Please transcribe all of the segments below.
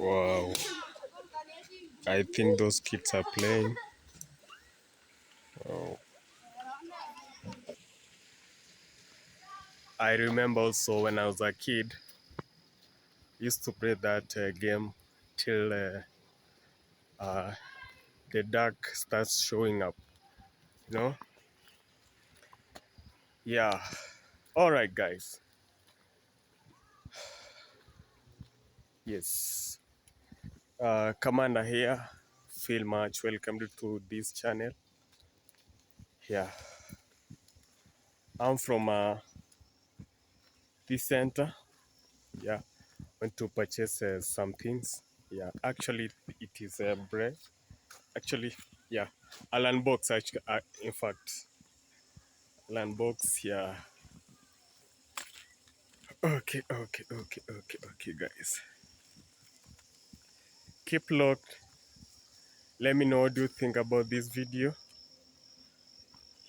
Wow, I think those kids are playing. Oh. I remember also when I was a kid, used to play that game till uh, the dark starts showing up, you know? Yeah. All right, guys. Yes. Commander here. Feel much welcome to this channel. Yeah. I'm from this center. Yeah. Went to purchase some things. Yeah. Actually, it is a bread. Actually, yeah. Alan box. Actually, in fact, Alan box. Yeah. Okay, guys. Keep locked. Let me know what you think about this video.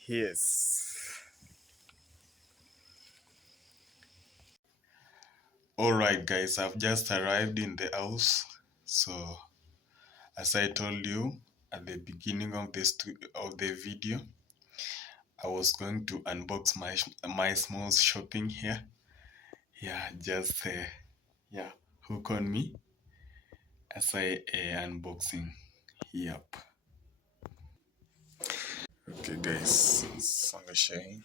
Yes. All right, guys. I've just arrived in the house. So, as I told you at the beginning of the video, I was going to unbox my small shopping here. Yeah, just yeah, hook on me as I unboxing. Yep. Okay, guys. Song sharing.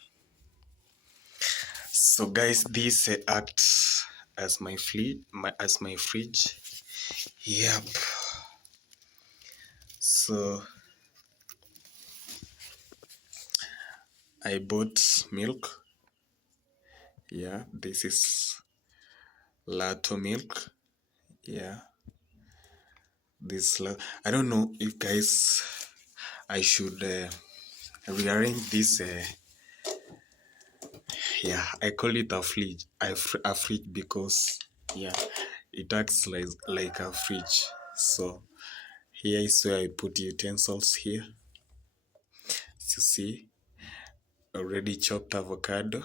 So, guys, this acts as my fridge. Yep. So I bought milk. Yeah, this is Lato milk. Yeah, I don't know if guys I should rearrange this. Yeah, I call it a fridge. A fridge because yeah, it acts like a fridge. So here is where I put utensils here. As you see, already chopped avocado.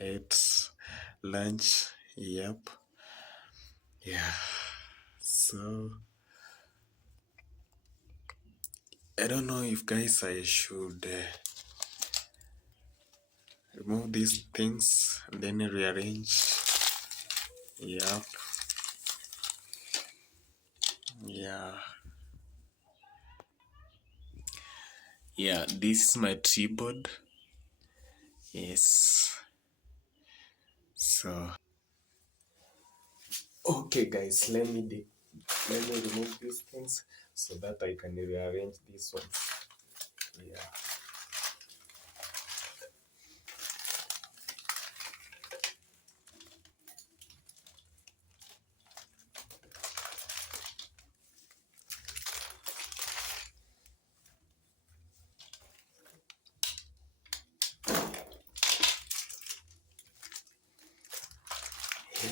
I ate lunch. Yep. Yeah. So I don't know if guys I should remove these things and then rearrange. Yep. Yeah. Yeah, this is my tripod. Yes. So okay guys, let me remove these things so that I can rearrange this one. Yeah.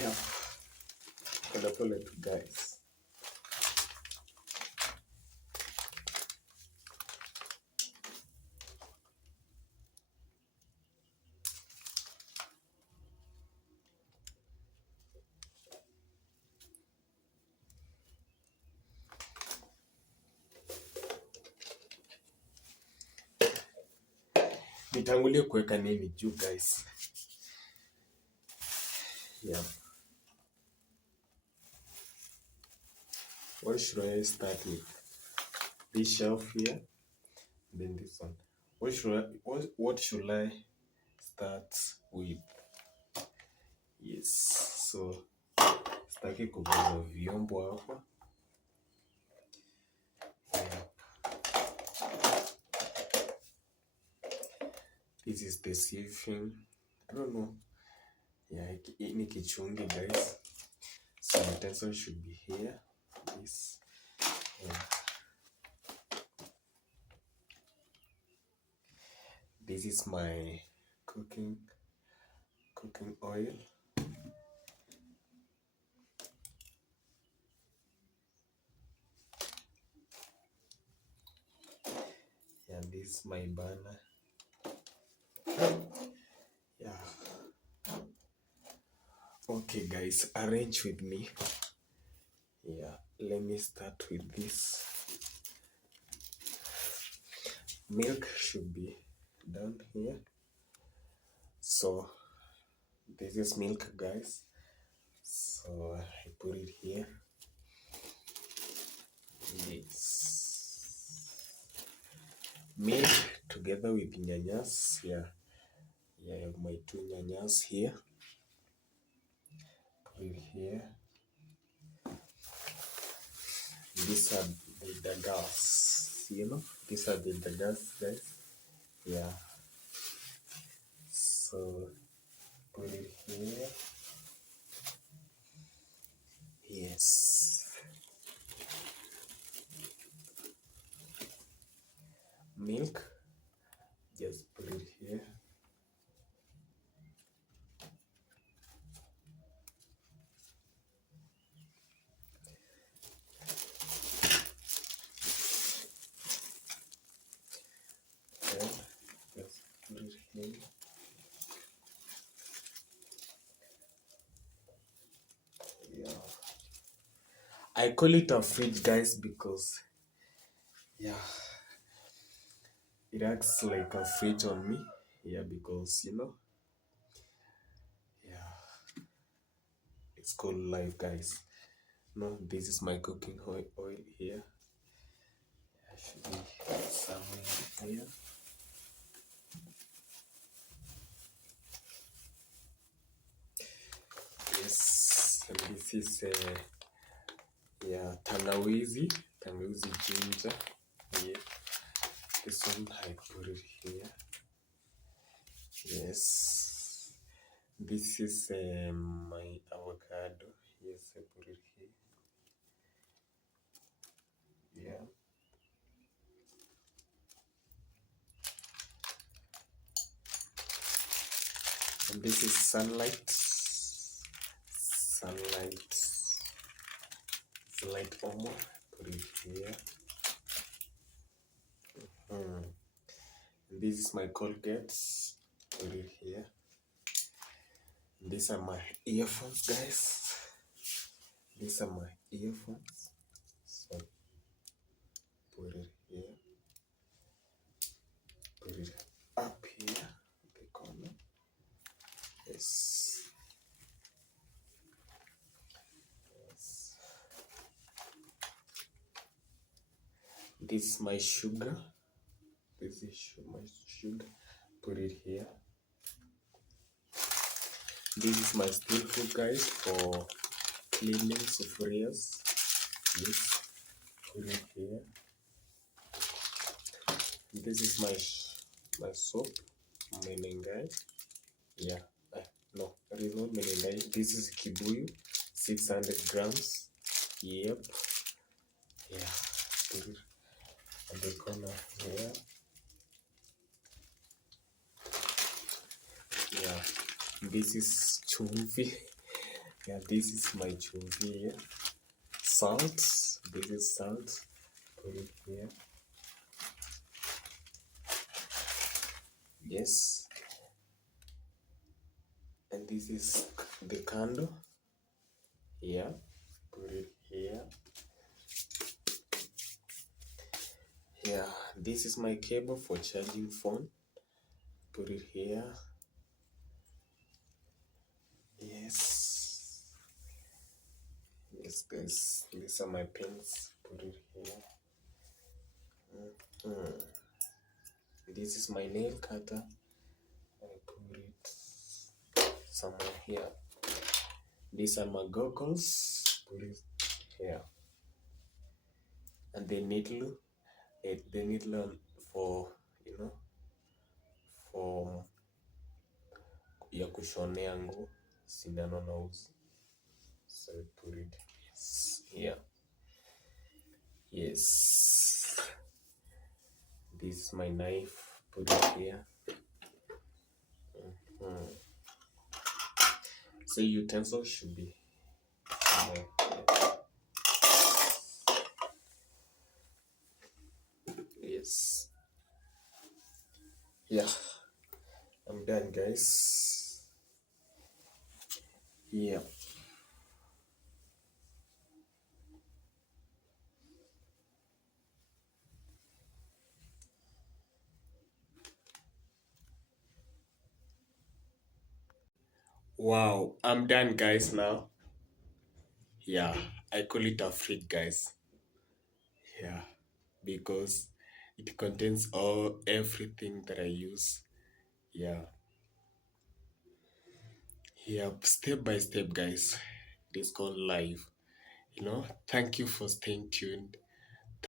Yeah. Pole tu guys. Nitangulie kuweka nini juu guys. Yeah. What should I start with? This shelf here, then this one. What should I start with? Yes. So sitaki kuguza vyombo hapa. Yeah. This is the sieving. I don't know. Yeah, ni kichungi guys. So utensil should be here. This. Yeah. This is my cooking oil. And this is my burner. Yeah. Okay guys, arrange with me. Yeah, let me start with this. Milk should be down here. So this is milk, guys. So I put it here. Yes. Milk together with nyanyas. Yeah, I have my 2 nyanyas here. Put it here. These are the dagas. You know, these are the dagas, guys. Yeah. So put it here. Yes. Milk. Just put it here. Yeah. Just put it here. Yeah. I call it a fridge, guys, because yeah, it acts like a fridge on me. Yeah, because you know, yeah, it's called life, guys. No, this is my cooking oil here. I should be somewhere here. Yes, and this is yeah, tangawizi ginger. Yeah, this one I put it here. Yes, this is my avocado. Yes, I put it here. Yeah. And this is sunlight. Sunlight omo. Put it here. This is my Colgate. Put it here. These are my earphones, guys. These are my earphones. So put it here. Put it up here. The corner. Yes. Yes. This is my sugar. This is my sugar. Put it here. This is my steel hook, guys, for cleaning sufurias. Yes. Put it here. This is my soap, menengai. Yeah. No, it is not menengai. This is kibuyu, 600 grams. Yep. Yeah. Put it at the corner here. Yeah. This is chumvi. Yeah, this is my chumvi here. Salt. This is salt. Put it here. Yes. And this is the candle. Yeah. Put it here. Yeah. This is my cable for charging phone. Put it here. Yes. Yes, guys. These are my pins. Put it here. This is my nail cutter. I put it somewhere here. These are my goggles. Put it here. And the needle for, you know, for ya kushonea nguo, sindano na uzi. So I put it here. Yes. This is my knife. Put it here. So utensil should be somewhere here. Yes. Yeah. I'm done, guys. Yeah. Wow, I'm done, guys. Now, yeah, I call it a fridge, guys. Yeah, because it contains all everything that I use. Yeah, yeah, step by step, guys. It is called live. Thank you for staying tuned